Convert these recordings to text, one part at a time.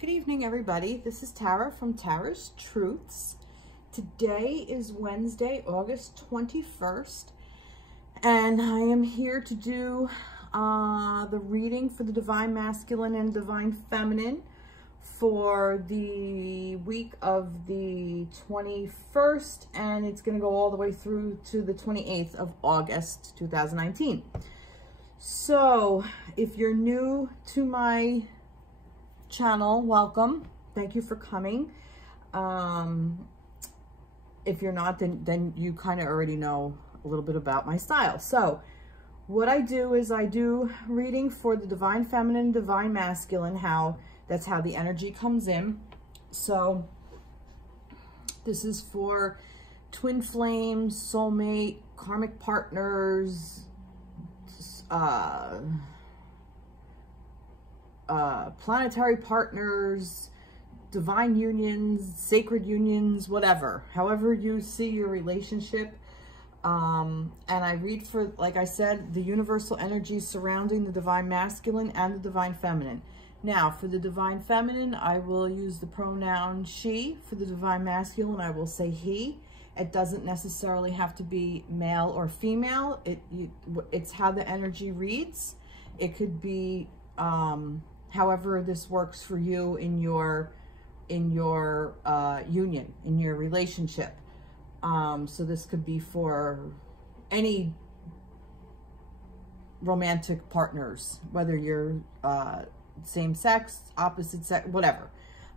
Good evening, everybody. This is Tara from Tara's Truths. Today is Wednesday, August 21st, and I am here to do the reading for the Divine Masculine and Divine Feminine for the week of the 21st, and it's going to go all the way through to the 28th of August, 2019. So, if you're new to my channel, welcome. Thank you for coming. If you're not, then you kind of already know a little bit about my style. So what I do is I do reading for the Divine Feminine, Divine Masculine, that's how the energy comes in. So this is for twin flames, soulmate, karmic partners, planetary partners, divine unions, sacred unions, whatever, however you see your relationship. And I read for, like I said, the universal energies surrounding the Divine Masculine and the Divine Feminine. Now, for the Divine Feminine, I will use the pronoun she. For the Divine Masculine, I will say he. It doesn't necessarily have to be male or female. It's how the energy reads. It could be however this works for you in your union, in your relationship. So this could be for any romantic partners, whether you're same sex, opposite sex, whatever.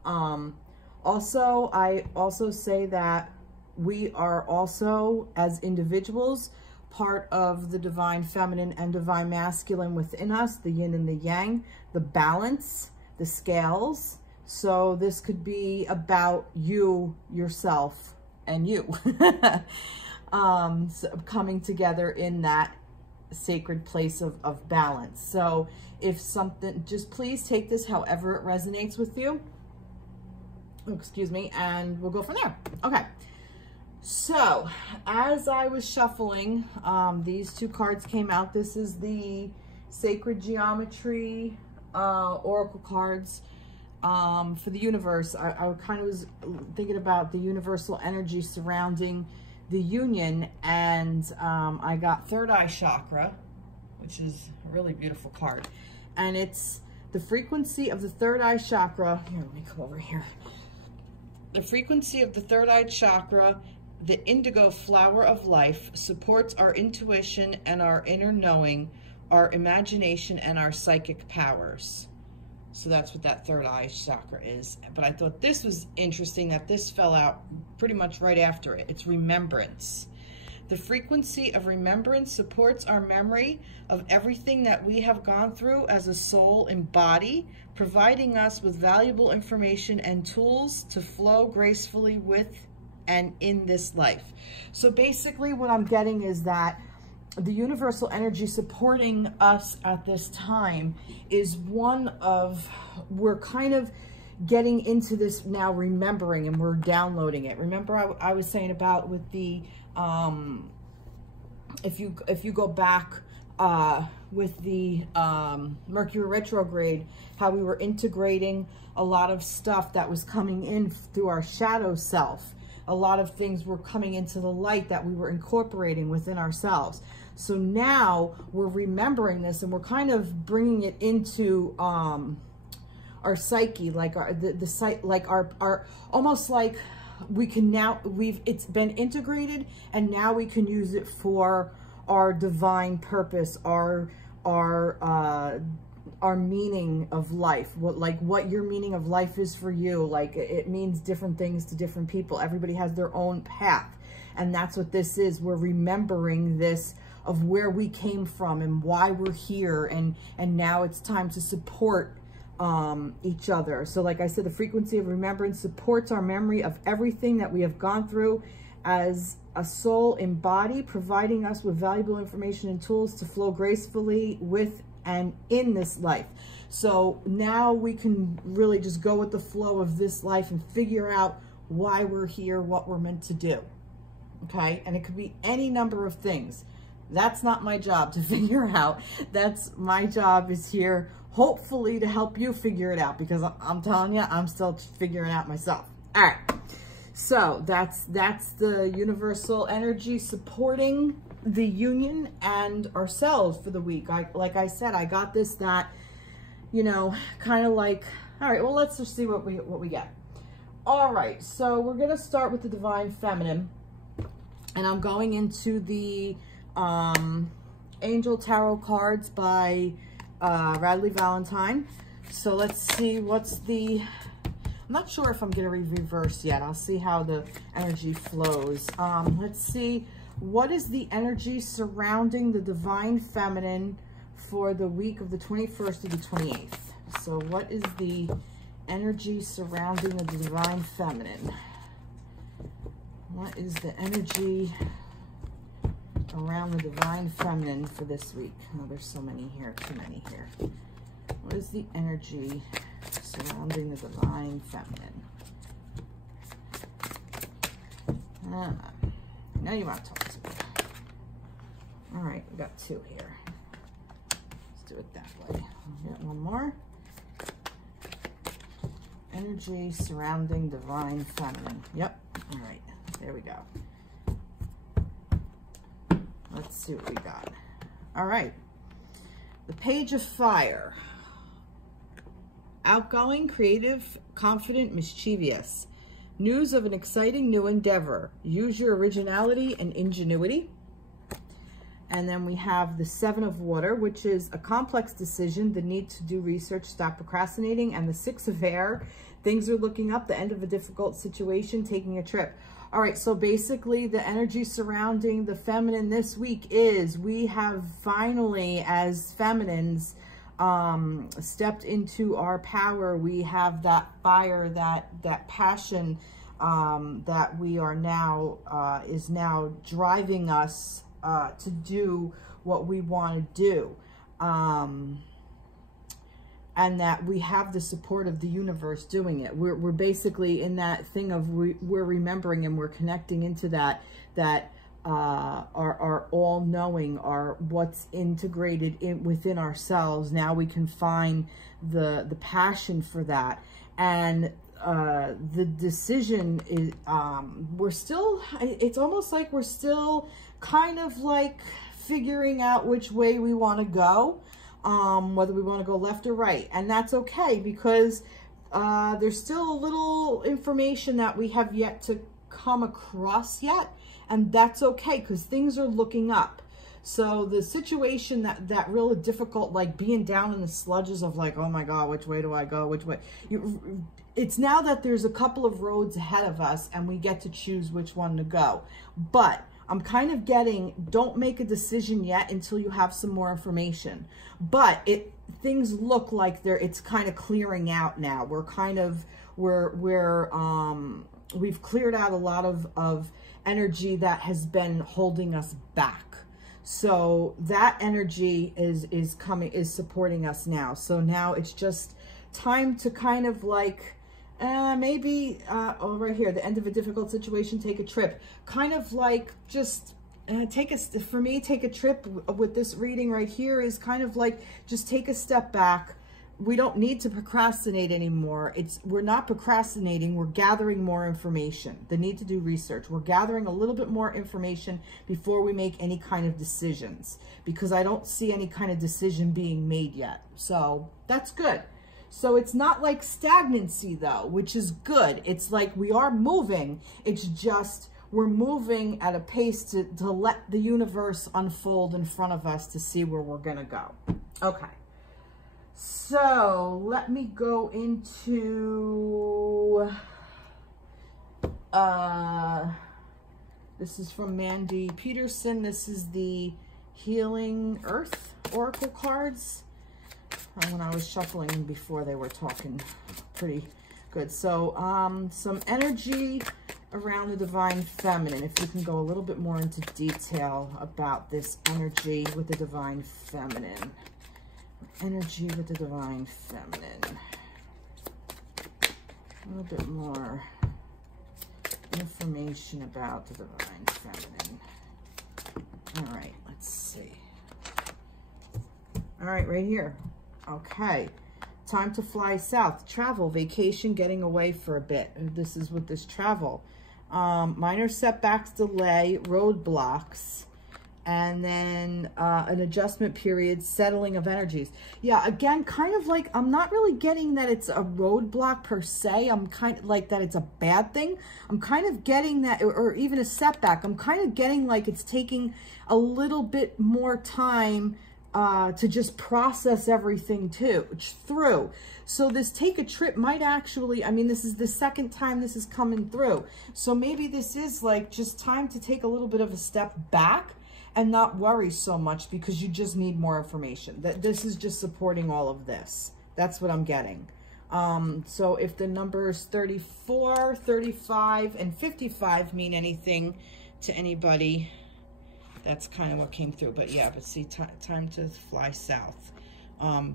Also, I also say that we are also, as individuals, part of the Divine Feminine and Divine Masculine within us, the yin and the yang, the balance, the scales. So this could be about you, yourself, and you so coming together in that sacred place of balance. So if something, just please take this however it resonates with you. Oh, excuse me, and we'll go from there. Okay. So, as I was shuffling, these two cards came out. This is the Sacred Geometry Oracle cards for the universe. I kind of was thinking about the universal energy surrounding the union, and I got Third Eye Chakra, which is a really beautiful card. And it's the frequency of the Third Eye Chakra. Here, let me come over here. The frequency of the Third Eye Chakra, the indigo flower of life, supports our intuition and our inner knowing, our imagination and our psychic powers. So that's what that third eye chakra is. But I thought this was interesting that this fell out pretty much right after it. It's remembrance. The frequency of remembrance supports our memory of everything that we have gone through as a soul and body, providing us with valuable information and tools to flow gracefully with and in this life. So basically what I'm getting is that the universal energy supporting us at this time is one of, we're kind of getting into this now, remembering, and we're downloading it. Remember I was saying about with the if you go back with the Mercury retrograde, how we were integrating a lot of stuff that was coming in through our shadow self. A lot of things were coming into the light that we were incorporating within ourselves. So now we're remembering this, and we're kind of bringing it into our psyche, like our almost like we can now, it's been integrated, and now we can use it for our divine purpose, our meaning of life, what your meaning of life is for you. Like, it means different things to different people. Everybody has their own path, and that's what this is. We're remembering this, of where we came from and why we're here, and now it's time to support each other. So like I said, the frequency of remembrance supports our memory of everything that we have gone through as a soul in body, providing us with valuable information and tools to flow gracefully with and in this life. So now we can really just go with the flow of this life and figure out why we're here, what we're meant to do. Okay, and it could be any number of things. That's not my job to figure out. That's my job, is here hopefully to help you figure it out, because I'm telling you, I'm still figuring it out myself. All right. So that's the universal energy supporting the union and ourselves for the week. Like I said, I got this, that, you know, kind of like, all right, well, let's just see what we get. All right, so we're going to start with the Divine Feminine, and I'm going into the Angel Tarot cards by Radleigh Valentine. So let's see what's the, I'm not sure if I'm going to reverse yet. I'll see how the energy flows. Let's see, what is the energy surrounding the Divine Feminine for the week of the 21st to the 28th? So what is the energy surrounding the Divine Feminine? What is the energy around the Divine Feminine for this week? Oh, there's so many here, too many here. What is the energy surrounding the Divine Feminine? Now you want to talk to me. All right, we got two here. Let's do it that way. I'll get one more. Energy surrounding Divine Feminine. Yep. All right. There we go. Let's see what we got. All right. The Page of Fire. Outgoing, creative, confident, mischievous. News of an exciting new endeavor. Use your originality and ingenuity. And then we have the Seven of Water, which is a complex decision, the need to do research, stop procrastinating. And the Six of Air, things are looking up, the end of a difficult situation, taking a trip. All right, so basically the energy surrounding the feminine this week is we have finally, as feminines, stepped into our power. We have that fire, that passion that we are now, is now driving us to do what we want to do. And that we have the support of the universe doing it. We're basically in that thing of we're remembering and we're connecting into that our all-knowing, our what's integrated within ourselves. Now we can find the passion for that. And the decision is, we're still, it's almost like we're still kind of like figuring out which way we want to go. Whether we want to go left or right. And that's okay, because there's still a little information that we have yet to come across yet. And that's okay, because things are looking up. So the situation that really difficult, like being down in the sludges of like, oh my God, which way do I go? Which way? It's now that there's a couple of roads ahead of us and we get to choose which one to go. But I'm kind of getting, don't make a decision yet until you have some more information. But things look like it's kind of clearing out now. We're kind of, we've cleared out a lot of energy that has been holding us back. So that energy is supporting us now. So now it's just time to kind of like, maybe, oh, right here, the end of a difficult situation, take a trip. Kind of like just for me, take a trip with this reading right here is kind of like just take a step back. We don't need to procrastinate anymore. We're not procrastinating. We're gathering more information. The need to do research. We're gathering a little bit more information before we make any kind of decisions, because I don't see any kind of decision being made yet. So that's good. So it's not like stagnancy though, which is good. It's like we are moving. It's just we're moving at a pace to let the universe unfold in front of us to see where we're going to go. Okay. So let me go into, this is from Mandy Peterson. This is the Healing Earth Oracle cards. When I was shuffling before, they were talking pretty good. So some energy around the Divine Feminine. If you can go a little bit more into detail about this energy with the Divine Feminine. Energy with the Divine Feminine. A little bit more information about the Divine Feminine. All right, let's see. All right, right here. Okay. Time to fly south. Travel, vacation, getting away for a bit. This is with this travel. Minor setbacks, delay, roadblocks, and then an adjustment period, settling of energies. Yeah, again, kind of like, I'm not really getting that it's a roadblock per se. I'm kind of like that it's a bad thing. I'm kind of getting that, or even a setback. I'm kind of getting like it's taking a little bit more time to just process everything through. So this take a trip might actually, I mean, this is the second time this is coming through. So maybe this is like just time to take a little bit of a step back and not worry so much, because you just need more information. That this is just supporting all of this. That's what I'm getting. So if the numbers 34, 35, and 55 mean anything to anybody, that's kind of what came through. But yeah, but see, time to fly south.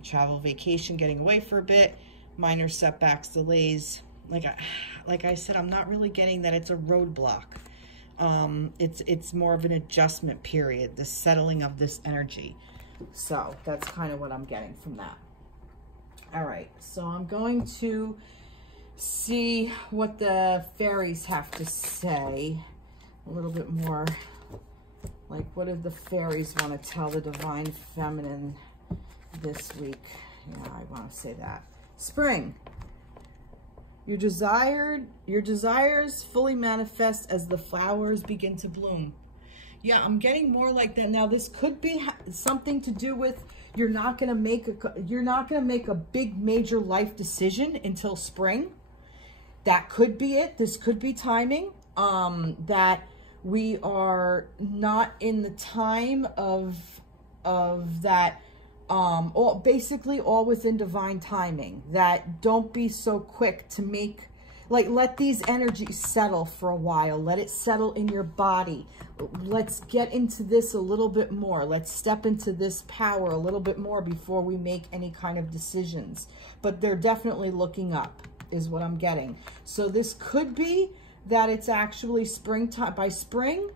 Travel, vacation, getting away for a bit, minor setbacks, delays. Like I said, I'm not really getting that it's a roadblock. It's more of an adjustment period, the settling of this energy. So that's kind of what I'm getting from that. All right, so I'm going to see what the fairies have to say a little bit more. Like, what did the fairies want to tell the divine feminine this week? Yeah, I want to say that. Spring. Your desires fully manifest as the flowers begin to bloom. Yeah, I'm getting more like that. Now, this could be something to do with you're not going to make a big major life decision until spring. That could be it. This could be timing. That we are not in the time of that, basically all within divine timing. That don't be so quick to make, like, let these energies settle for a while. Let it settle in your body. Let's get into this a little bit more. Let's step into this power a little bit more before we make any kind of decisions. But they're definitely looking up, is what I'm getting. So this could be that it's actually springtime. By spring,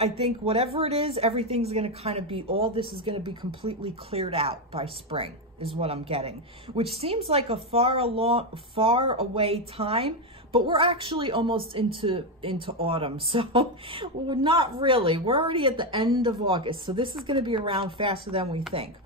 I think whatever it is, everything's going to kind of be, all this is going to be completely cleared out by spring, is what I'm getting. Which seems like a far away time, but we're actually almost into autumn. So not really. We're already at the end of August. So this is going to be around faster than we think.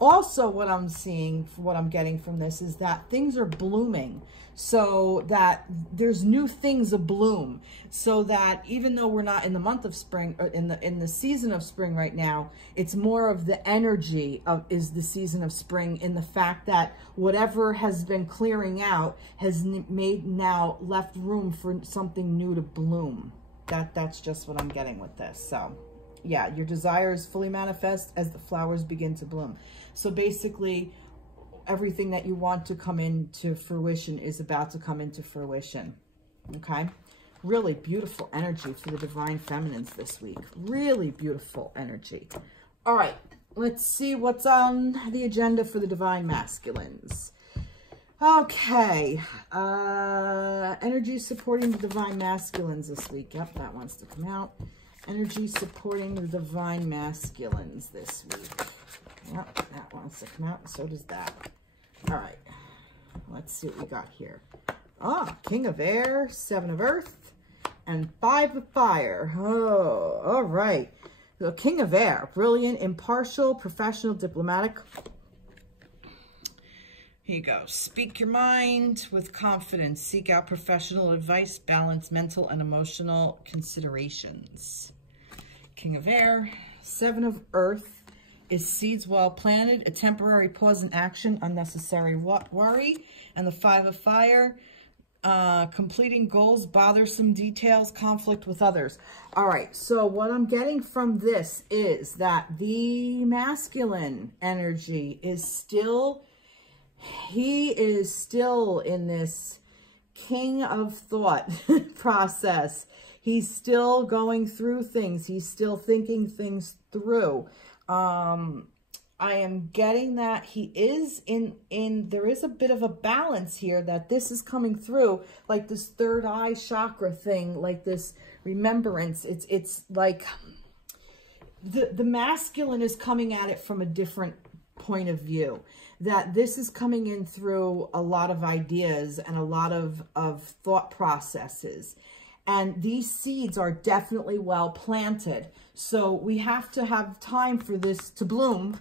Also, what I'm seeing, what I'm getting from this is that things are blooming, so that there's new things abloom, so that even though we're not in the month of spring, or in the season of spring right now, it's more of the energy of is the season of spring, in the fact that whatever has been clearing out has left room for something new to bloom. That's just what I'm getting with this. So yeah, your desires fully manifest as the flowers begin to bloom. So basically, everything that you want to come into fruition is about to come into fruition. Okay? Really beautiful energy for the divine feminines this week. Really beautiful energy. All right, let's see what's on the agenda for the divine masculines. Okay, energy supporting the divine masculines this week. Yep, that wants to come out. Energy supporting the divine masculines this week. Yep, that wants to come out, and so does that. All right, let's see what we got here. Ah, King of Air, 7 of Earth, and 5 of Fire. Oh, all right. The King of Air, brilliant, impartial, professional, diplomatic. Here you go. Speak your mind with confidence. Seek out professional advice. Balance mental and emotional considerations. King of Air, 7 of Earth is seeds well planted, a temporary pause in action, unnecessary worry. And the 5 of Fire, completing goals, bothersome details, conflict with others. All right, so what I'm getting from this is that the masculine energy is still, he is still in this king of thought process. He's still going through things. He's still thinking things through. I am getting that he is there is a bit of a balance here, that this is coming through, like this third eye chakra thing, like this remembrance. It's like the masculine is coming at it from a different point of view. that this is coming in through a lot of ideas and a lot of thought processes. And these seeds are definitely well planted. So we have to have time for this to bloom.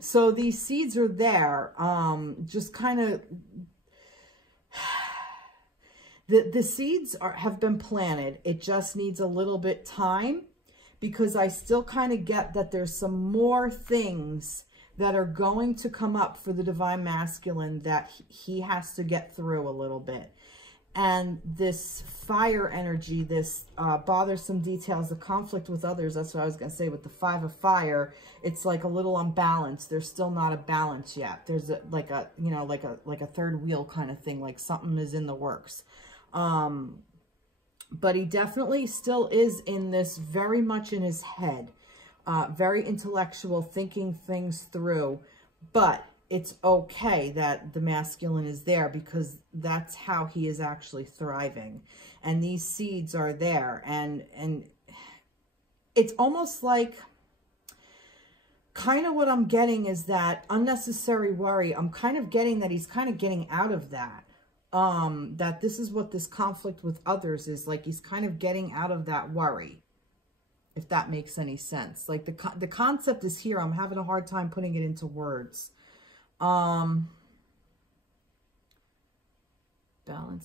So these seeds are there. Just kind of, the seeds have been planted. It just needs a little bit time, because I still kind of get that there's some more things that are going to come up for the Divine Masculine that he has to get through a little bit. And this fire energy, this bothersome details, the conflict with others, that's what I was going to say with the 5 of fire, it's like a little unbalanced. There's still not a balance yet. There's like a third wheel kind of thing, like something is in the works. But he definitely still is in this very much in his head, very intellectual, thinking things through, but it's okay that the masculine is there, because that's how he is actually thriving. And these seeds are there. And it's almost like, kind of what I'm getting is that unnecessary worry. I'm kind of getting that he's kind of getting out of that. That this is what this conflict with others is like. He's kind of getting out of that worry, if that makes any sense. Like the concept is here. I'm having a hard time putting it into words. Balance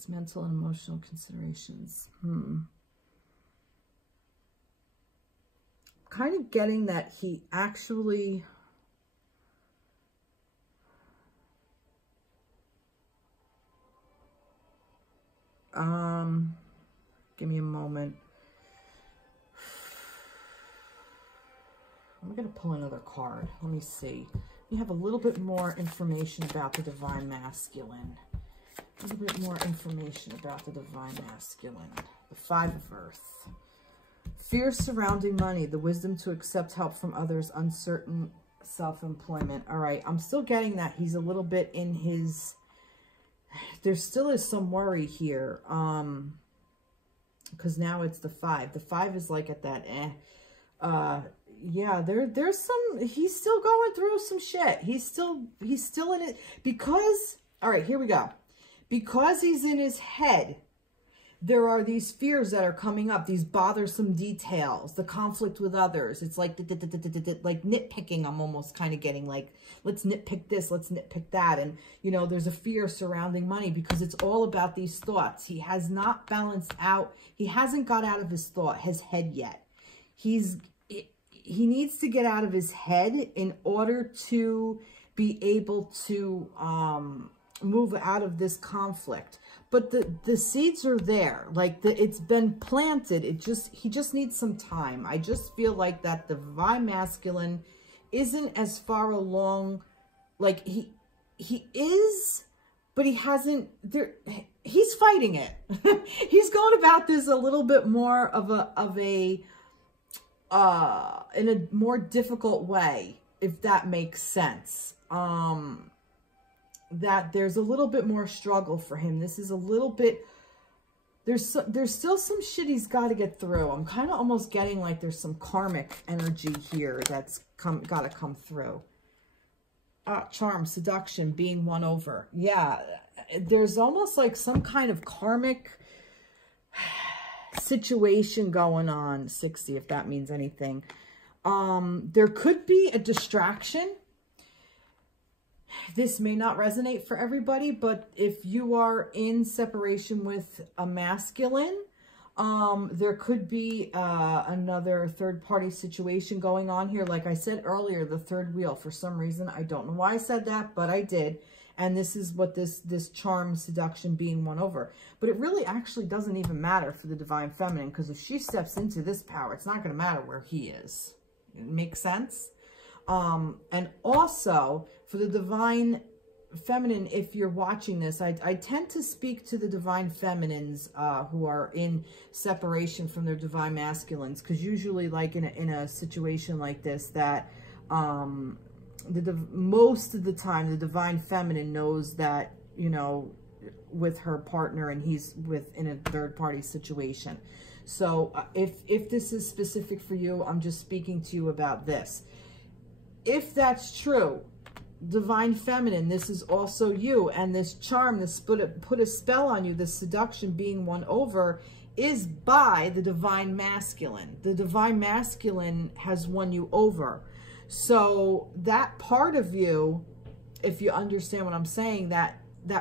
mental and emotional considerations. Kind of getting that he actually give me a moment. I'm going to pull another card. Let me see. You have a little bit more information about the Divine Masculine. A little bit more information about the Divine Masculine. The 5 of Earth. Fear surrounding money. The wisdom to accept help from others. Uncertain self-employment. All right. I'm still getting that he's a little bit in his... There still is some worry here. Because now it's the 5. The 5 is like at that yeah, there's some, he's still going through some shit. He's still in it because, all right, here we go. Because he's in his head, there are these fears that are coming up, these bothersome details, the conflict with others. It's like, like nitpicking. I'm almost kind of getting like, let's nitpick this, let's nitpick that. And, you know, there's a fear surrounding money because it's all about these thoughts. He has not balanced out. He hasn't got out of his head yet. He needs to get out of his head in order to be able to move out of this conflict. But the seeds are there. Like it's been planted. He just needs some time. I just feel like that the Divine Masculine isn't as far along. Like he is, but he hasn't he's fighting it. He's going about this a little bit more in a more difficult way, if that makes sense. That there's a little bit more struggle for him. This is a little bit, there's still some shit he's got to get through. I'm kind of almost getting like there's some karmic energy here that's got to come through. Charm, seduction, being won over. Yeah, there's almost like some kind of karmic situation going on. 60, if that means anything. There could be a distraction. This may not resonate for everybody, but if you are in separation with a masculine, there could be another third-party situation going on here. Like I said earlier, the third wheel. For some reason, I don't know why I said that, but I did. And this is what this charm, seduction, being won over. But it really actually doesn't even matter for the Divine Feminine, because if she steps into this power, it's not going to matter where he is. It makes sense? And also, for the Divine Feminine, if you're watching this, I tend to speak to the Divine Feminines who are in separation from their Divine Masculines, because usually, like in a situation like this, that most of the time the Divine Feminine knows that, you know, with her partner and he's in a third-party situation. So if this is specific for you, I'm just speaking to you about this. If that's true, divine feminine, this is also you. And this charm, this put a spell on you, this seduction being won over, is by the divine masculine. The divine masculine has won you over. So that part of you, if you understand what I'm saying, that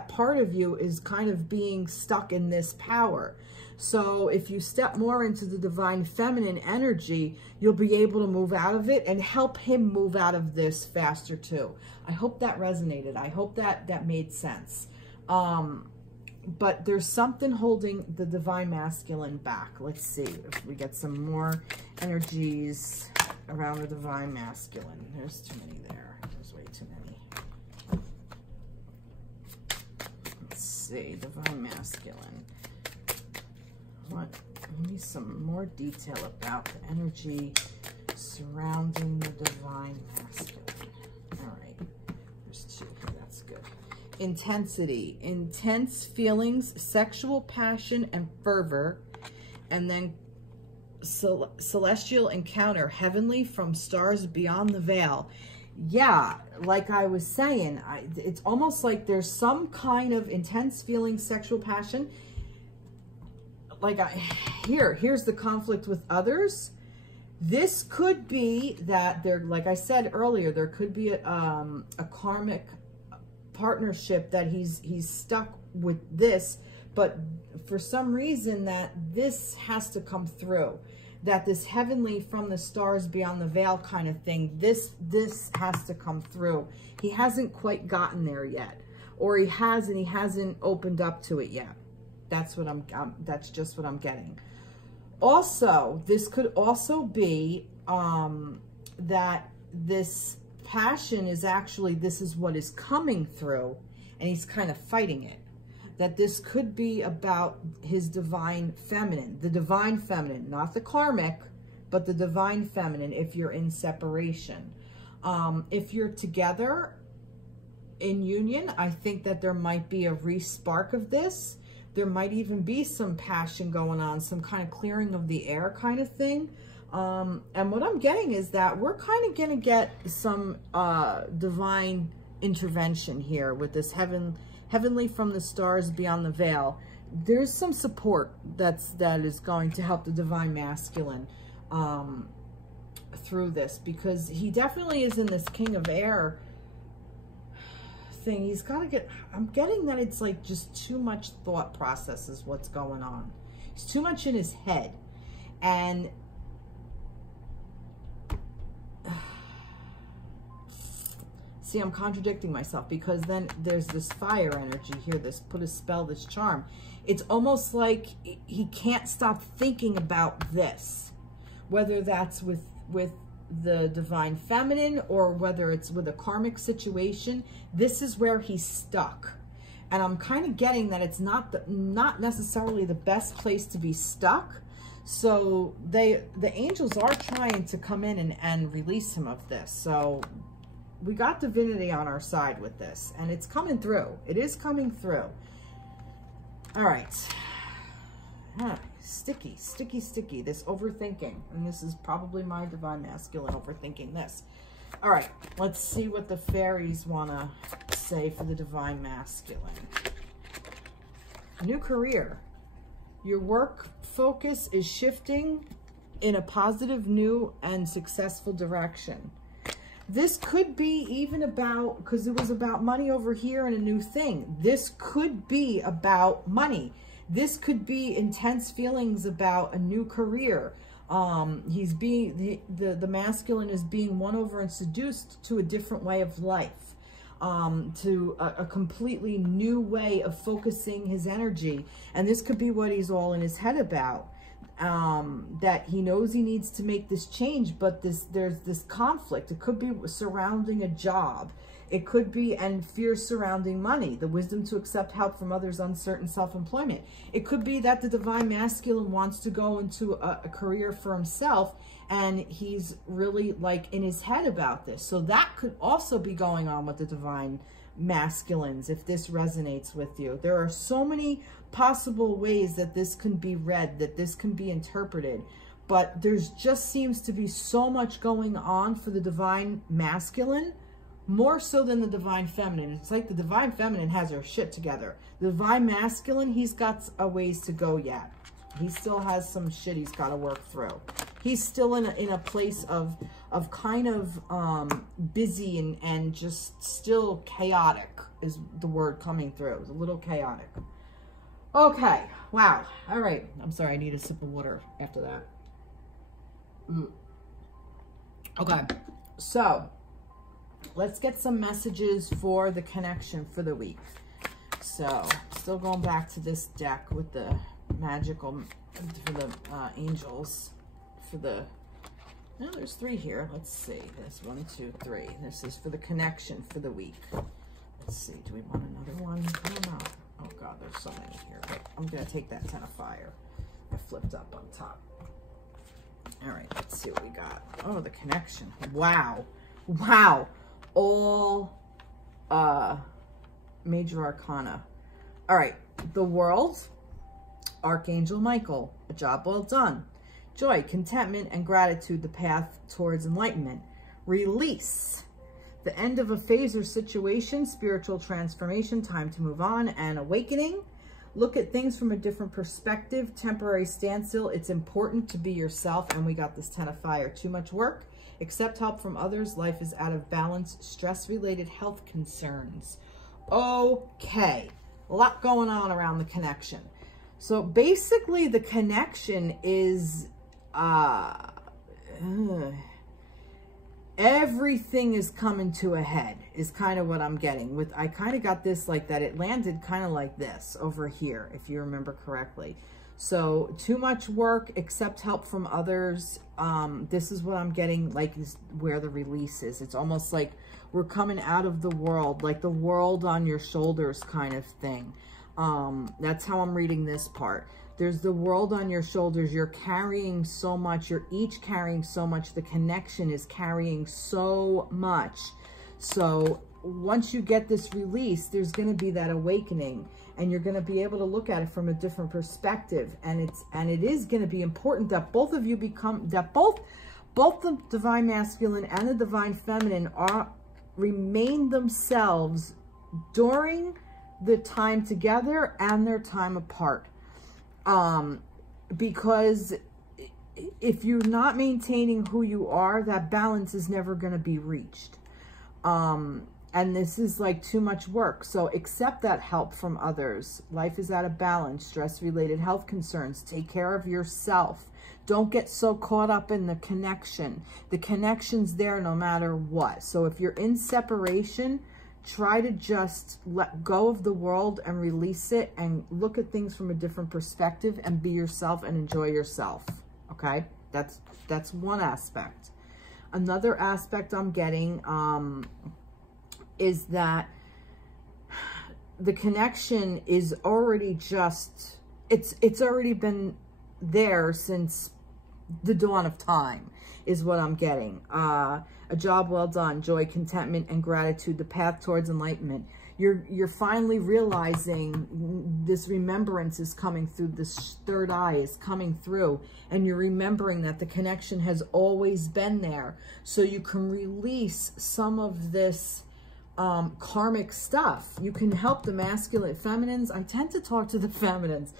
part of you is kind of being stuck in this power. So if you step more into the divine feminine energy, you'll be able to move out of it and help him move out of this faster too. I hope that resonated. I hope that made sense. But there's something holding the divine masculine back. Let's see if we get some more energies around the divine masculine. There's too many there. There's way too many. Let's see, divine masculine. Give me some more detail about the energy surrounding the divine masculine. All right, there's two here. That's good. Intensity, intense feelings, sexual passion and fervor, and then celestial encounter, heavenly from stars beyond the veil. Yeah, like I was saying, it's almost like there's some kind of intense feeling, sexual passion. Like here's the conflict with others. This could be that there, like I said earlier, there could be a karmic partnership that he's stuck with this, but for some reason that this has to come through, that this heavenly from the stars beyond the veil kind of thing, this has to come through. He hasn't quite gotten there yet, or he hasn't opened up to it yet. That's what that's just what I'm getting. Also, this could also be that this passion is actually, this is what is coming through, and he's kind of fighting it. That this could be about his divine feminine, the divine feminine, not the karmic, but the divine feminine if you're in separation. If you're together in union, I think that there might be a re-spark of this. There might even be some passion going on, some kind of clearing of the air kind of thing. And what I'm getting is that we're kind of going to get some divine intervention here with this heavenly from the stars beyond the veil. There's some support that is going to help the divine masculine through this, because he definitely is in this king of air thing. He's got to get, I'm getting that it's like just too much thought process is what's going on. It's too much in his head. And see, I'm contradicting myself, because then there's this fire energy here, this put a spell, this charm. It's almost like he can't stop thinking about this, whether that's with the divine feminine or whether it's with a karmic situation. This is where he's stuck. And I'm kind of getting that it's not necessarily the best place to be stuck. So the angels are trying to come in and release him of this. So we got divinity on our side with this, and it's coming through. It is coming through. All right. Sticky, sticky, sticky. This overthinking. And this is probably my divine masculine overthinking this. All right. Let's see what the fairies want to say for the divine masculine. New career. Your work focus is shifting in a positive, new, and successful direction. This could be even about, because it was about money over here and a new thing. This could be about money. This could be intense feelings about a new career. He's being, the masculine is being won over and seduced to a different way of life, to a completely new way of focusing his energy. And this could be what he's all in his head about. That he knows he needs to make this change, but there's this conflict. It could be surrounding a job. It could be, and fear surrounding money, the wisdom to accept help from others, uncertain self-employment. It could be that the divine masculine wants to go into a career for himself, and he's really like in his head about this. So that could also be going on with the divine masculines, if this resonates with you. There are so many possible ways that this can be read, that this can be interpreted, but there's just seems to be so much going on for the divine masculine more so than the divine feminine. It's like the divine feminine has her shit together. The divine masculine, he's got a ways to go yet. He still has some shit he's got to work through. He's still in a place of kind of busy and just still chaotic is the word coming through. It's a little chaotic. Okay. Wow. All right. I'm sorry. I need a sip of water after that. Okay. So let's get some messages for the connection for the week. So still going back to this deck with the magical, for the angels, for the, no, there's 3 here. Let's see. There's 1, 2, 3. This is for the connection for the week. Let's see. Do we want another one? I don't know. Oh God, there's so many here. But I'm going to take that 10 of fire. I flipped up on top. All right. Let's see what we got. Oh, the connection. Wow. Wow. All major arcana. All right. The World. Archangel Michael. A job well done. Joy, contentment, and gratitude, the path towards enlightenment. Release, the end of a phase or situation, spiritual transformation, time to move on, and awakening. Look at things from a different perspective, temporary standstill. It's important to be yourself, and we got this 10 of fire. Too much work, accept help from others. Life is out of balance, stress-related health concerns. Okay, a lot going on around the connection. So basically the connection is everything is coming to a head is kind of what I'm getting with. I kind of got this like that. It landed kind of like this over here, if you remember correctly. So too much work, accept help from others. This is what I'm getting, like is where the release is. It's almost like we're coming out of the world, like the world on your shoulders kind of thing. That's how I'm reading this part. There's the world on your shoulders. You're carrying so much. You're each carrying so much. The connection is carrying so much. So once you get this release, there's going to be that awakening, and you're going to be able to look at it from a different perspective. And it is going to be important that both of you become, that both the divine masculine and the divine feminine remain themselves during the time together and their time apart. Because if you're not maintaining who you are, that balance is never going to be reached. And this is like too much work. So accept that help from others. Life is out of balance, stress-related health concerns. Take care of yourself. Don't get so caught up in the connection. The connection's there no matter what. So if you're in separation, try to just let go of the world and release it and look at things from a different perspective and be yourself and enjoy yourself. Okay? That's one aspect. Another aspect I'm getting is that the connection is already just, it's already been there since the dawn of time is what I'm getting. A job well done, joy, contentment, and gratitude, the path towards enlightenment. You're finally realizing this remembrance is coming through, this third eye is coming through, and you're remembering that the connection has always been there. So you can release some of this karmic stuff. You can help the masculine, feminines. I tend to talk to the feminines.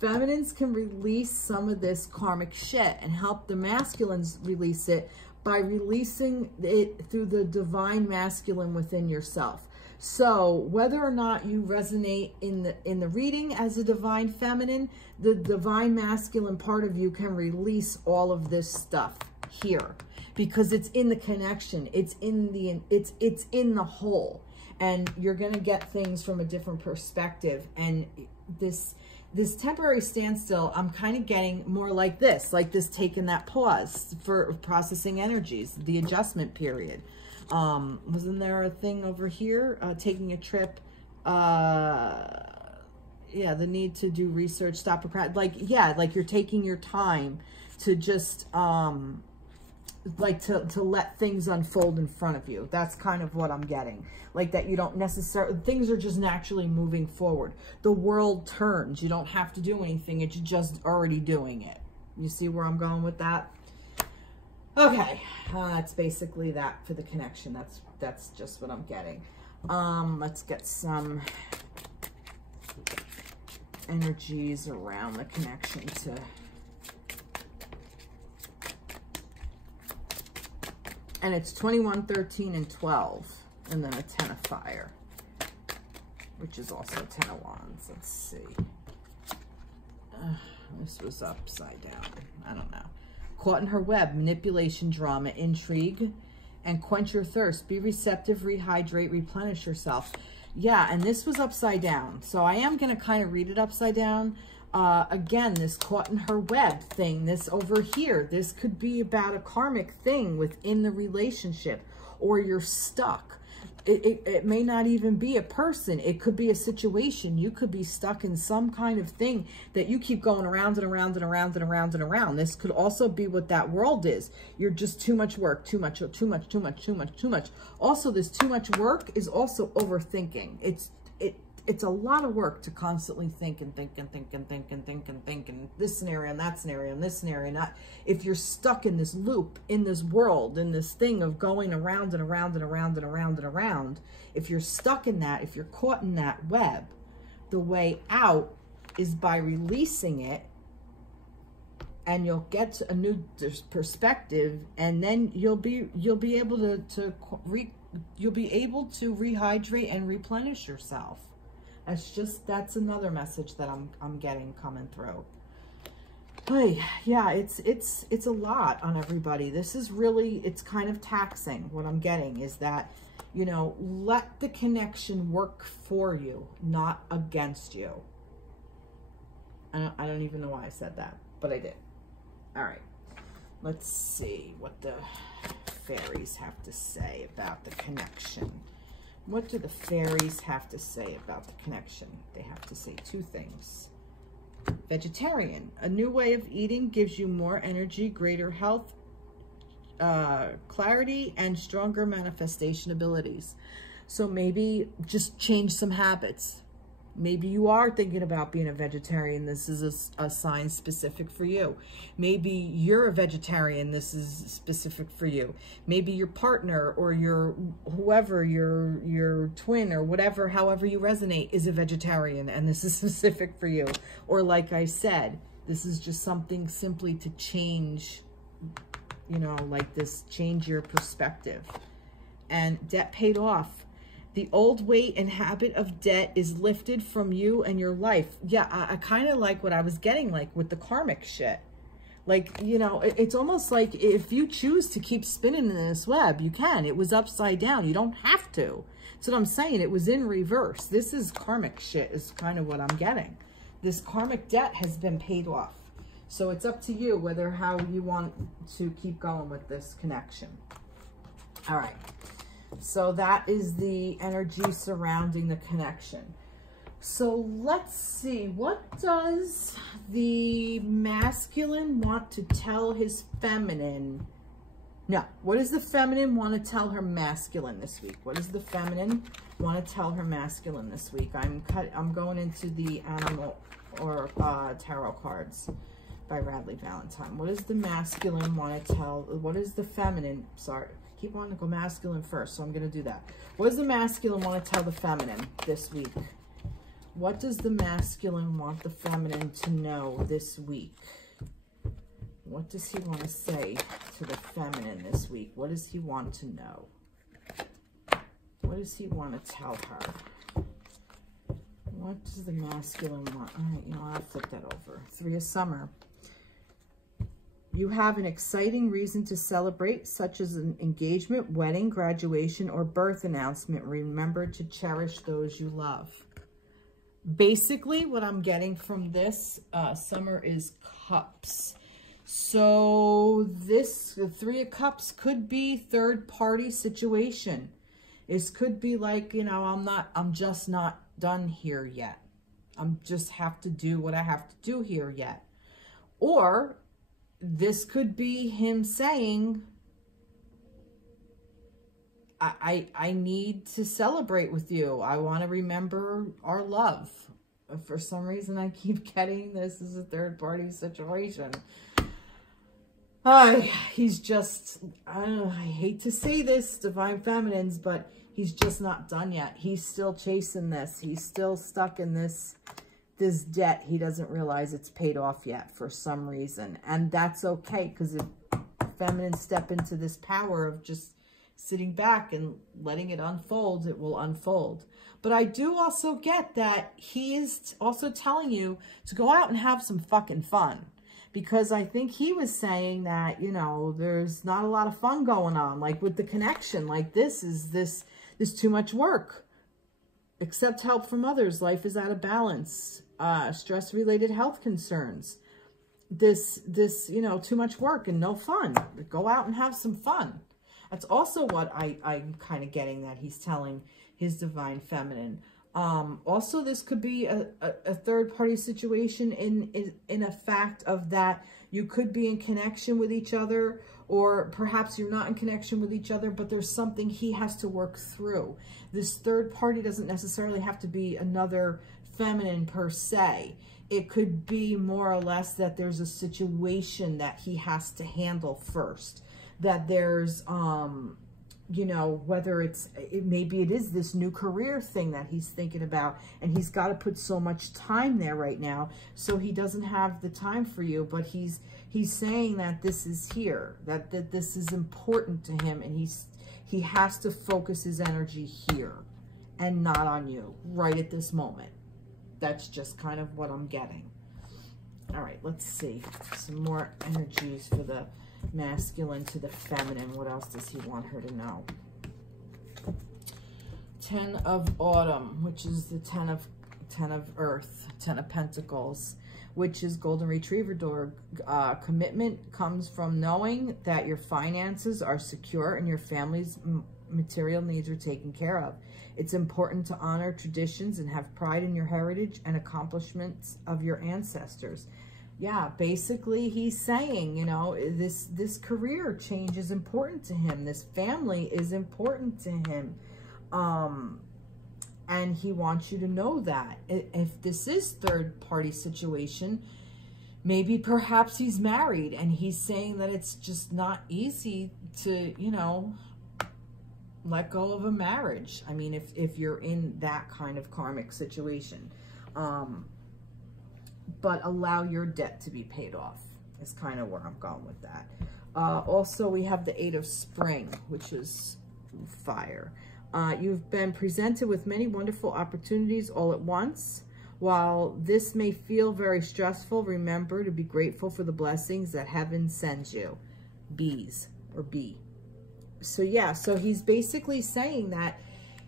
Feminines can release some of this karmic shit and help the masculines release it by releasing it through the divine masculine within yourself. So whether or not you resonate in the reading as a divine feminine, the divine masculine part of you can release all of this stuff here because it's in the connection. It's in the whole, and you're going to get things from a different perspective. And this temporary standstill, I'm kind of getting more like this taking that pause for processing energies, the adjustment period. Wasn't there a thing over here, taking a trip, yeah, the need to do research, stop procrastinating, like you're taking your time to just, like to let things unfold in front of you. That's kind of what I'm getting. Like that you don't necessarily, things are just naturally moving forward. The world turns. You don't have to do anything. It's just already doing it. You see where I'm going with that? Okay. That's basically that for the connection. That's just what I'm getting. Let's get some energies around the connection to... And it's 21, 13, and 12. And then a 10 of fire, which is also a 10 of wands. Let's see. This was upside down. I don't know. Caught in her web, manipulation, drama, intrigue, and quench your thirst. Be receptive, rehydrate, replenish yourself. Yeah, and this was upside down. So I am going to kind of read it upside down. Again, this caught in her web thing, this over here, this could be about a karmic thing within the relationship, or you're stuck. It may not even be a person. It could be a situation. You could be stuck in some kind of thing that you keep going around and around and around and around and around. This could also be what that world is. You're just too much work, too much. Also, this too much work is also overthinking. It's a lot of work to constantly think and think and think and think and think and think and this scenario and that scenario and this scenario. Not if you're stuck in this loop, in this world, in this thing of going around and around and around and around and around. If you're stuck in that, if you're caught in that web, the way out is by releasing it, and you'll get a new perspective, and then you'll be able to rehydrate and replenish yourself. That's another message that I'm getting coming through. Hey, yeah, it's a lot on everybody. This is really, it's kind of taxing. What I'm getting is that, you know, let the connection work for you, not against you. I don't even know why I said that, but I did. All right, let's see what the fairies have to say about the connection. What do the fairies have to say about the connection? They have to say two things. Vegetarian. A new way of eating gives you more energy, greater health, clarity, and stronger manifestation abilities. So maybe just change some habits. Maybe you are thinking about being a vegetarian. This is a sign specific for you. Maybe you're a vegetarian. This is specific for you. Maybe your partner or your whoever, your twin or whatever, however you resonate, is a vegetarian, and this is specific for you. Or like I said, this is just something simply to change, you know, like this, change your perspective. And debt paid off. The old weight and habit of debt is lifted from you and your life. Yeah, I kind of like what I was getting like with the karmic shit. Like, you know, it's almost like if you choose to keep spinning in this web, you can. It was upside down. You don't have to. That's what I'm saying. It was in reverse. This is karmic shit is kind of what I'm getting. This karmic debt has been paid off. So it's up to you whether how you want to keep going with this connection. All right. So that is the energy surrounding the connection. So let's see, what does the masculine want to tell his feminine? No, what does the feminine want to tell her masculine this week? What does the feminine want to tell her masculine this week? I'm going into the animal or tarot cards by Radleigh Valentine. What does the masculine want to tell? What is the feminine? Sorry. Keep wanting to go masculine first, so I'm going to do that. What does the masculine want to tell the feminine this week? What does the masculine want the feminine to know this week? What does he want to say to the feminine this week? What does he want to know? What does he want to tell her? What does the masculine want? All right, you know, I'll flip that over. Three of Summer. You have an exciting reason to celebrate, such as an engagement, wedding, graduation, or birth announcement. Remember to cherish those you love. Basically, what I'm getting from this summer is cups. So this Three of Cups could be third-party situation. This could be like, you know, I'm just not done here yet. I'm just have to do what I have to do here yet. Or this could be him saying, I need to celebrate with you. I want to remember our love. For some reason, I keep getting this is a third party situation. he's just, I hate to say this, Divine Feminines, but he's just not done yet. He's still chasing this. He's still stuck in this debt. He doesn't realize it's paid off yet for some reason. And that's okay, because if feminines step into this power of just sitting back and letting it unfold, it will unfold. But I do also get that he is also telling you to go out and have some fucking fun. Because I think he was saying that, you know, there's not a lot of fun going on. Like with the connection, like this too much work. Accept help from others. Life is out of balance. Stress-related health concerns. This, you know, too much work and no fun. Go out and have some fun. That's also what I'm kind of getting that he's telling his Divine Feminine. Also, this could be a third-party situation in a fact of that you could be in connection with each other, or perhaps you're not in connection with each other, but there's something he has to work through. This third party doesn't necessarily have to be another feminine per se. It could be more or less that there's a situation that he has to handle first. That there's, you know, whether maybe it is this new career thing that he's thinking about, and he's got to put so much time there right now, so he doesn't have the time for you. But he's saying that this is here, that this is important to him, and he has to focus his energy here and not on you right at this moment. That's just kind of what I'm getting. All right, let's see some more energies for the masculine to the feminine. What else does he want her to know? 10 of Autumn, which is the 10 of Earth, 10 of Pentacles, which is Golden Retriever door. Commitment comes from knowing that your finances are secure and your family's material needs are taken care of. It's important to honor traditions and have pride in your heritage and accomplishments of your ancestors. Yeah, basically he's saying, you know, this career change is important to him. This family is important to him. And he wants you to know that. If this is third-party situation, maybe perhaps he's married and he's saying that it's just not easy to, you know, let go of a marriage. I mean, if you're in that kind of karmic situation. But allow your debt to be paid off is kind of where I'm going with that. Also, we have the 8 of Spring, which is fire. You've been presented with many wonderful opportunities all at once. While this may feel very stressful, remember to be grateful for the blessings that heaven sends you. Bees, or B. So yeah, so he's basically saying that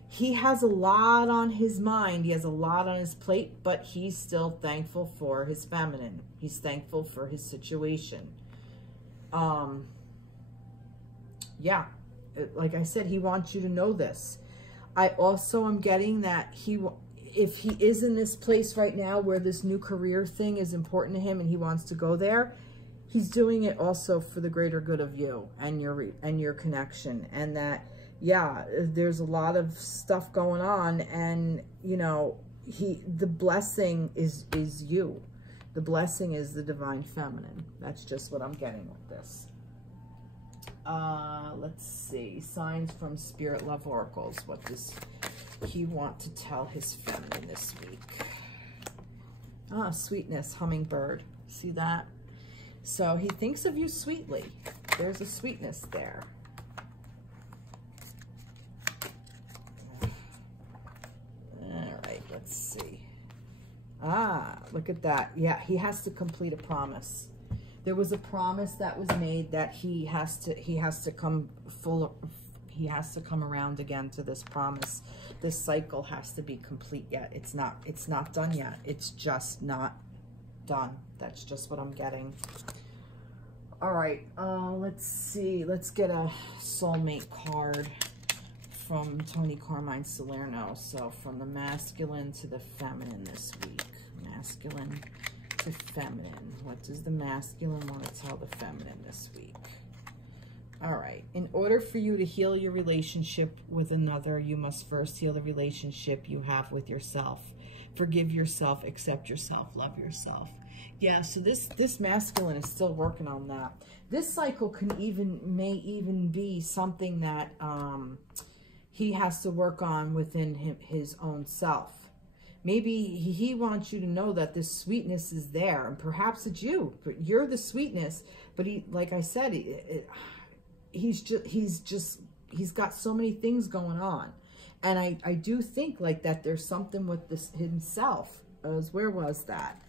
he has a lot on his mind. He has a lot on his plate, but he's still thankful for his feminine. He's thankful for his situation. Yeah, like I said, he wants you to know this. I also am getting that if he is in this place right now where this new career thing is important to him and he wants to go there, he's doing it also for the greater good of you and your connection. And that, yeah, there's a lot of stuff going on, and you know, the blessing is you. The blessing is the Divine Feminine. That's just what I'm getting with this. Let's see, signs from Spirit Love Oracles. What does he want to tell his feminine this week? Ah, sweetness, hummingbird. See that? So he thinks of you sweetly. There's a sweetness there. All right, let's see. Ah, look at that. Yeah, he has to complete a promise. There was a promise that was made that he has to come around again to this promise. This cycle has to be complete yet. It's not done yet. It's just not done. That's just what I'm getting. All right, let's see. Let's get a soulmate card from Toni Carmine Salerno. So from the masculine to the feminine this week. Masculine to feminine. What does the masculine want to tell the feminine this week? All right. In order for you to heal your relationship with another, you must first heal the relationship you have with yourself. Forgive yourself, accept yourself, love yourself. Yeah, so this masculine is still working on that. This cycle may even be something that he has to work on within his own self. Maybe he wants you to know that this sweetness is there, and perhaps it's you, but you're the sweetness. But he, like I said, he's got so many things going on. And I do think like that there's something with this himself. Where was that?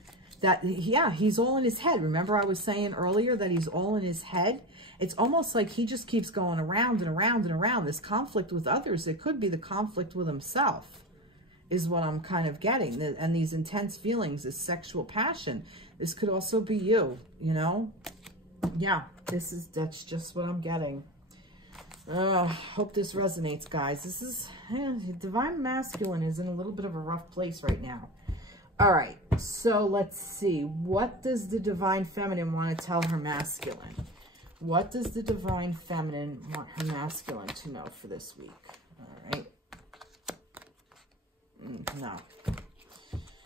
Yeah, he's all in his head. Remember I was saying earlier that he's all in his head? It's almost like he just keeps going around and around and around. This conflict with others, it could be the conflict with himself, is what I'm kind of getting. And these intense feelings, this sexual passion, this could also be you, you know? Yeah, that's just what I'm getting. Hope this resonates, guys. This is, Divine Masculine is in a little bit of a rough place right now. All right, so let's see. What does the Divine Feminine want to tell her Masculine? What does the Divine Feminine want her Masculine to know for this week? All right. No.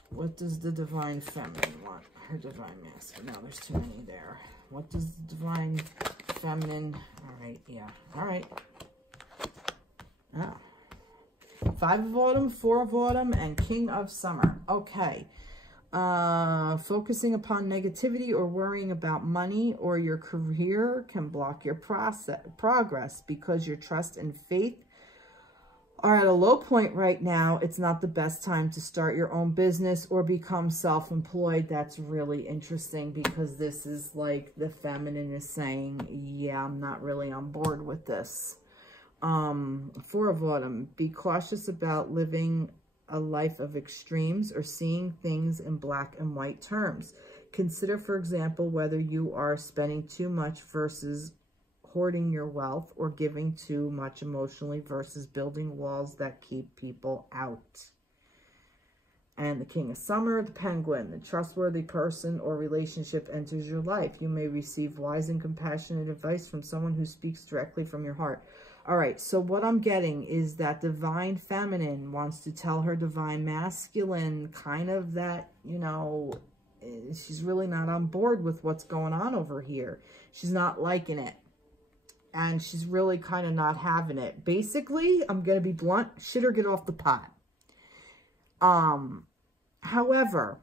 What does the Divine Feminine want her Divine Masculine? No, there's too many there. What does the Divine Feminine... All right, yeah. All right. Oh. 5 of Autumn, 4 of Autumn, and King of Summer. Okay. Focusing upon negativity or worrying about money or your career can block your progress because your trust and faith are at a low point right now. It's not the best time to start your own business or become self-employed. That's really interesting because this is like the feminine is saying, yeah, I'm not really on board with this. 4 of Autumn, be cautious about living a life of extremes or seeing things in black and white terms. Consider, for example, whether you are spending too much versus hoarding your wealth, or giving too much emotionally versus building walls that keep people out. And the King of Summer, the Penguin, the trustworthy person or relationship enters your life. You may receive wise and compassionate advice from someone who speaks directly from your heart. All right, so what I'm getting is that Divine Feminine wants to tell her Divine Masculine kind of that, you know, she's really not on board with what's going on over here. She's not liking it. And she's really kind of not having it. Basically, I'm going to be blunt, shit or get off the pot. However,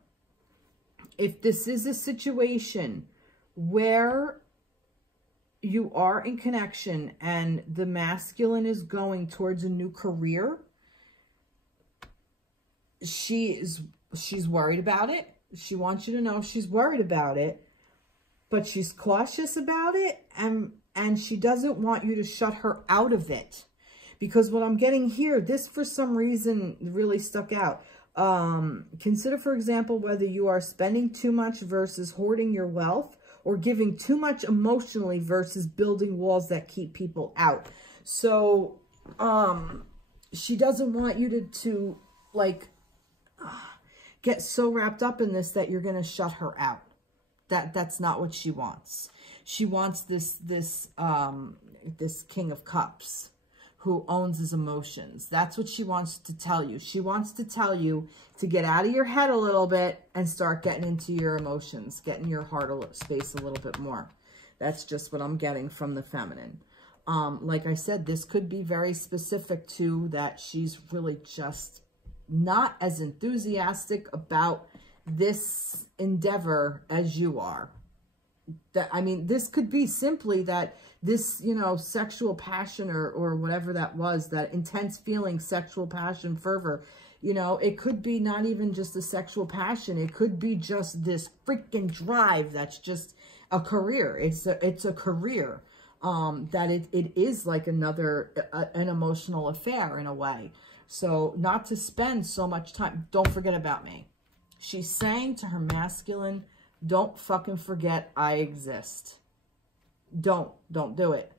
if this is a situation where you are in connection and the masculine is going towards a new career, she's worried about it. She wants you to know she's worried about it, but she's cautious about it, and she doesn't want you to shut her out of it. Because what I'm getting here, this for some reason really stuck out. Consider, for example, whether you are spending too much versus hoarding your wealth, or giving too much emotionally versus building walls that keep people out. So, she doesn't want you to like, get so wrapped up in this that you're going to shut her out. That's not what she wants. She wants this King of Cups who owns his emotions. That's what she wants to tell you. She wants to tell you to get out of your head a little bit and start getting into your emotions, getting your heart space a little bit more. That's just what I'm getting from the feminine. Like I said, this could be very specific to that she's really just not as enthusiastic about this endeavor as you are. That, I mean, this could be simply that this, you know, sexual passion or whatever that was, that intense feeling, sexual passion, fervor, you know, it could be not even just a sexual passion. It could be just this freaking drive that's just a career. It's a career, that it is like another, an emotional affair in a way. So not to spend so much time. Don't forget about me. She's saying to her masculine, don't fucking forget I exist. Don't do it.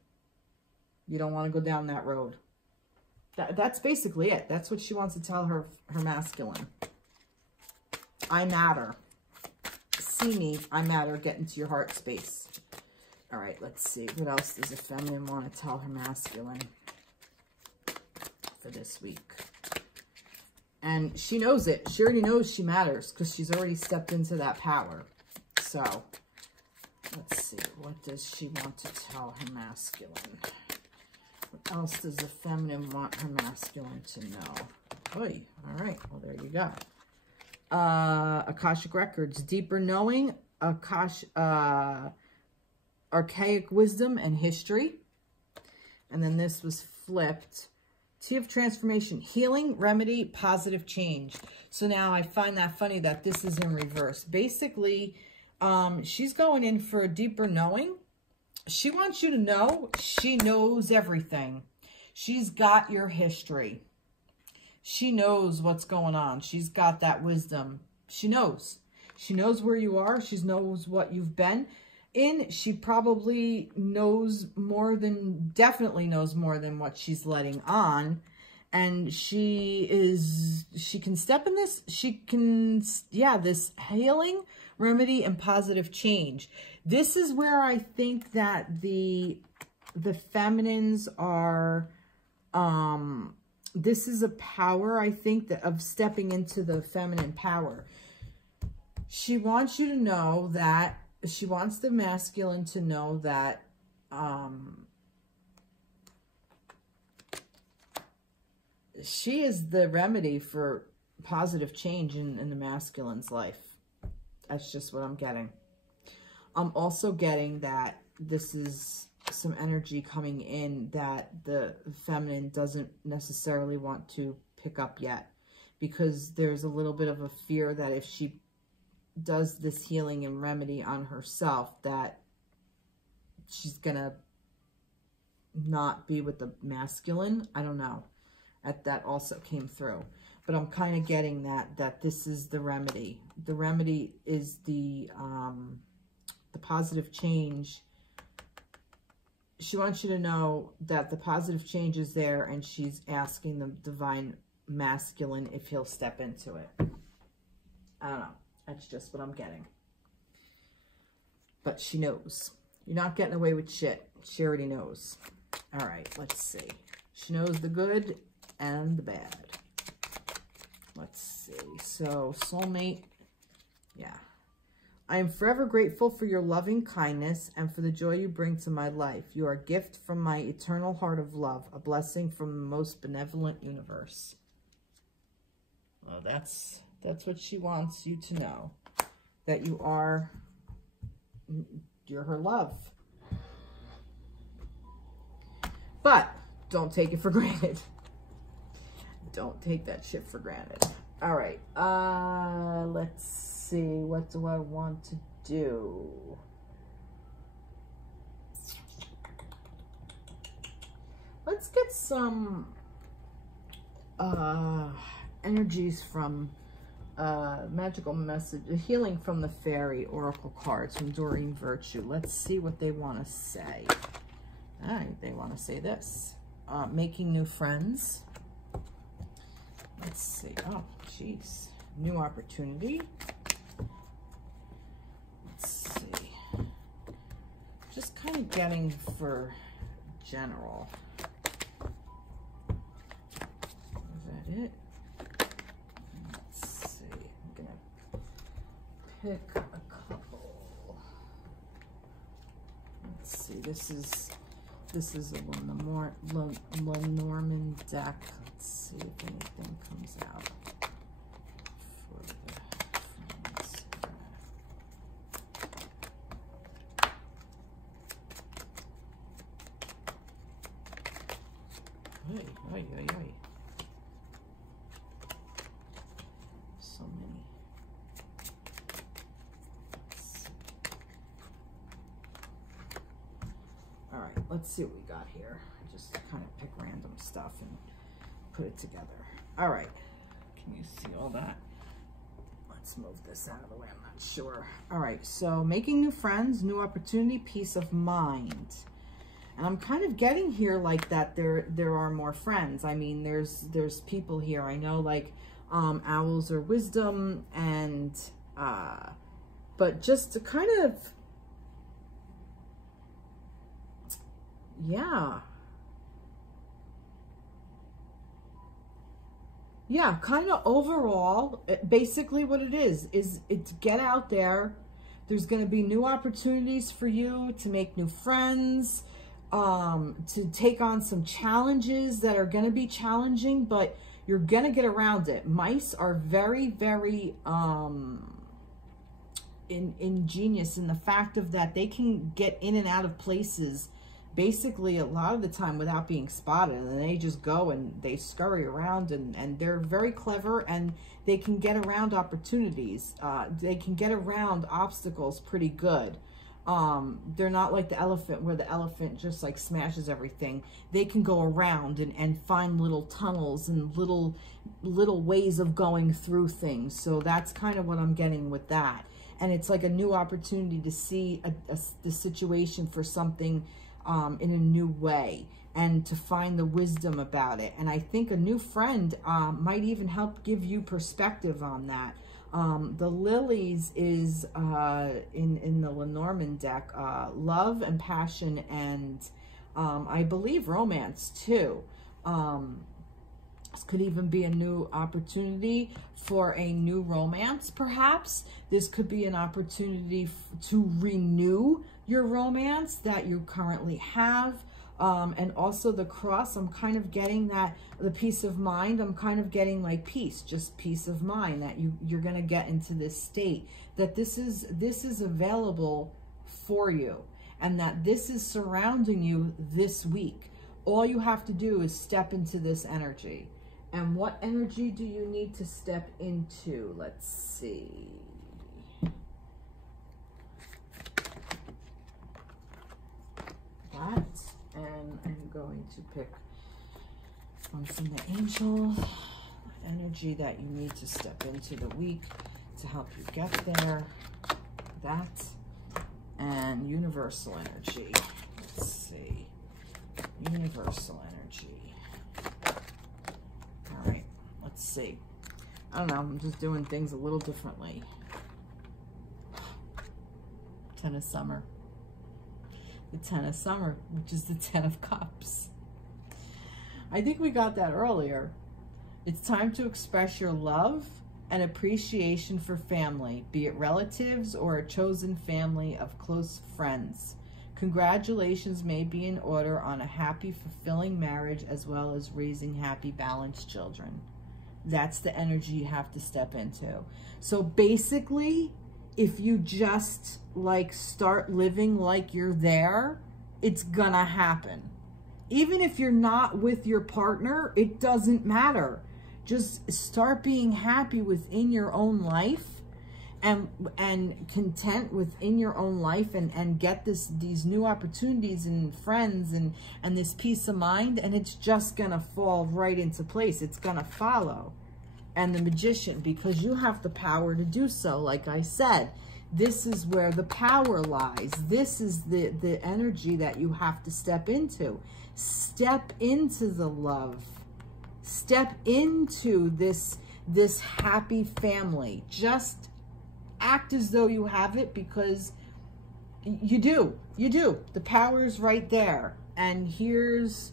You don't want to go down that road. That's basically it. That's what she wants to tell her masculine. I matter. See me, I matter. Get into your heart space. All right, let's see. What else does a feminine want to tell her masculine for this week? And she knows it. She already knows she matters because she's already stepped into that power. So, let's see. What does she want to tell her masculine? What else does the feminine want her masculine to know? Oy, all right. Well, there you go. Akashic Records. Deeper knowing, archaic wisdom and history. And then this was flipped. Tea of Transformation, healing, remedy, positive change. So now I find that funny that this is in reverse. Basically, she's going in for a deeper knowing. She wants you to know she knows everything. She's got your history. She knows what's going on. She's got that wisdom. She knows. She knows where you are. She knows what you've been in. She probably knows more than, definitely knows more than what she's letting on. And she can step in this. She can, yeah, this healing, remedy, and positive change. This is where I think that the feminines are, this is a power, I think, that of stepping into the feminine power. She wants you to know that, she wants the masculine to know that she is the remedy for positive change in the masculine's life. That's just what I'm getting. I'm also getting that this is some energy coming in that the feminine doesn't necessarily want to pick up yet, because there's a little bit of a fear that if she does this healing and remedy on herself, that she's gonna not be with the masculine. I don't know. That also came through, but I'm kind of getting that this is the remedy. The remedy is the positive change. She wants you to know that the positive change is there, and she's asking the divine masculine if he'll step into it. I don't know. That's just what I'm getting. But she knows. You're not getting away with shit. She already knows. All right, let's see. She knows the good and the bad. Let's see. So, soulmate. Yeah. I am forever grateful for your loving kindness and for the joy you bring to my life. You are a gift from my eternal heart of love, a blessing from the most benevolent universe. Well, that's what she wants you to know, that you're her love. But don't take it for granted. Don't take that shit for granted. All right, let's see. What do I want to do? Let's get some energies from magical message, healing from the fairy oracle cards from Doreen Virtue. Let's see what they want to say. All right, they want to say this. Making new friends. Let's see. Oh, jeez. New opportunity. Let's see. Just kind of getting for general. Is that it? Let's see. I'm going to pick a couple. Let's see. This is a Lenormand deck. Let's see if anything comes out for the friends. Oy, oy, oy, oy. So many. All right, let's see what we got here. I just kind of pick random stuff and put it together. All right, can you see all that? Let's move this out of the way. I'm not sure. All right, so making new friends, new opportunity, peace of mind. And I'm kind of getting here like that there are more friends. I mean, there's people here. I know, like owls or wisdom, and but just to kind of, yeah. yeah, kind of overall, basically what it is it's get out there. There's going to be new opportunities for you to make new friends, to take on some challenges that are going to be challenging, but you're going to get around it. Mice are very, very ingenious in the fact of that they can get in and out of places basically a lot of the time without being spotted, and they just go and they scurry around, and they're very clever, and they can get around opportunities. They can get around obstacles pretty good. They're not like the elephant, where the elephant just like smashes everything. They can go around and find little tunnels and little ways of going through things. So that's kind of what I'm getting with that. And it's like a new opportunity to see the situation for something in a new way, and to find the wisdom about it. And I think a new friend might even help give you perspective on that. The lilies is in the Lenormand deck, love and passion, and I believe romance too. This could even be a new opportunity for a new romance, perhaps. This could be an opportunity to renew your romance that you currently have. And also the cross, I'm kind of getting that, the peace of mind, I'm kind of getting like peace, just peace of mind, that you're going to get into this state, that this is available for you, and that this is surrounding you this week. All you have to do is step into this energy. And what energy do you need to step into? Let's see. That, and I'm going to pick one from the angel, energy that you need to step into the week to help you get there. That, and universal energy. Let's see. Universal energy. All right, let's see. I don't know, I'm just doing things a little differently. 10 of Summer. The 10 of Summer, which is the 10 of Cups. I think we got that earlier. It's time to express your love and appreciation for family, be it relatives or a chosen family of close friends. Congratulations may be in order on a happy, fulfilling marriage, as well as raising happy, balanced children. That's the energy you have to step into. So basically, if you just like start living like you're there, it's gonna happen. Even if you're not with your partner, it doesn't matter. Just start being happy within your own life, and content within your own life, and get these new opportunities and friends and this peace of mind, and it's just gonna fall right into place. It's gonna follow. And the Magician, because you have the power to do so. Like I said, this is where the power lies. This is the energy that you have to step into. Step into the love. Step into this happy family. Just act as though you have it, because you do. You do. The power is right there. And here's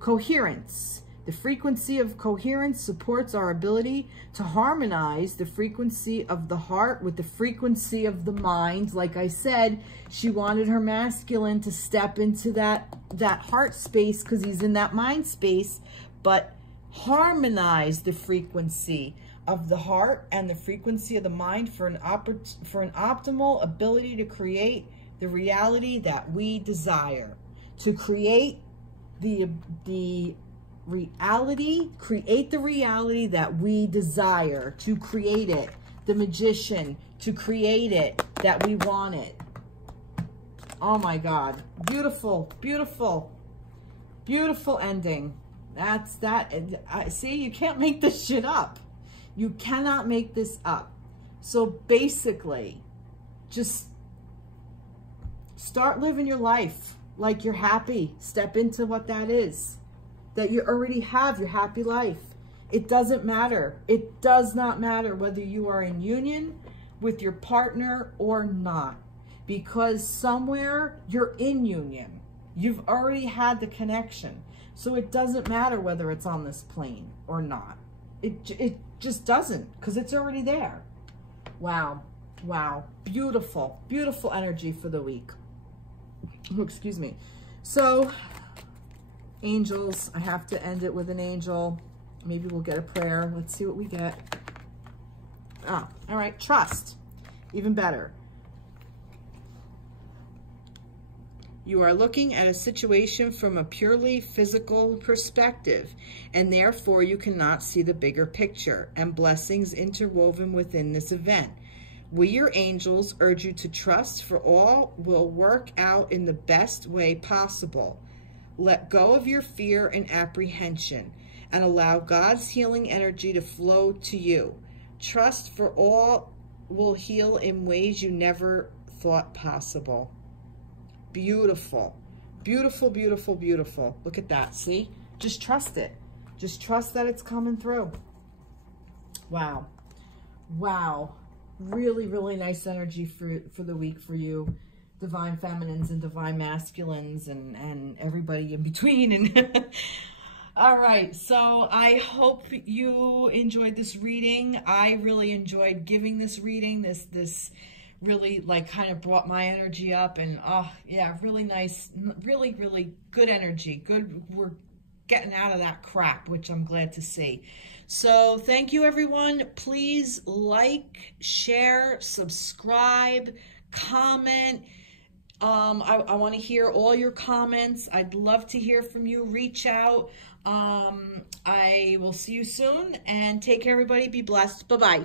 coherence. The frequency of coherence supports our ability to harmonize the frequency of the heart with the frequency of the mind. Like I said, she wanted her masculine to step into that heart space because he's in that mind space, but harmonize the frequency of the heart and the frequency of the mind for an optimal ability to create the reality that we desire. To create the reality, create the reality that we desire, to create it. The Magician, to create it, that we want it. Oh my God, beautiful, beautiful, beautiful ending. That's that. See, you can't make this shit up. You cannot make this up. So basically, just start living your life like you're happy. Step into what that is. That you already have your happy life. It doesn't matter. It does not matter whether you are in union with your partner or not, because somewhere you're in union. You've already had the connection. So it doesn't matter whether it's on this plane or not. it just doesn't, because it's already there. Wow. Wow. Beautiful, beautiful energy for the week. Oh, excuse me. So, angels, I have to end it with an angel. Maybe we'll get a prayer. Let's see what we get. Ah, all right. Trust. Even better. You are looking at a situation from a purely physical perspective, and therefore you cannot see the bigger picture and blessings interwoven within this event. We, your angels, urge you to trust, for all will work out in the best way possible. Let go of your fear and apprehension and allow God's healing energy to flow to you. Trust, for all will heal in ways you never thought possible. Beautiful, beautiful, beautiful, beautiful. Look at that. See? Just trust it. Just trust that it's coming through. Wow. Wow. Really, really nice energy for the week for you, divine feminines and divine masculines and everybody in between. And all right, so I hope you enjoyed this reading. I really enjoyed giving this reading. This really like kind of brought my energy up, and oh yeah, really nice, really, really good energy. Good, we're getting out of that crap, which I'm glad to see. So thank you, everyone. Please like, share, subscribe, comment. I want to hear all your comments. I'd love to hear from you. Reach out. I will see you soon, and take care, everybody. Be blessed. Bye-bye.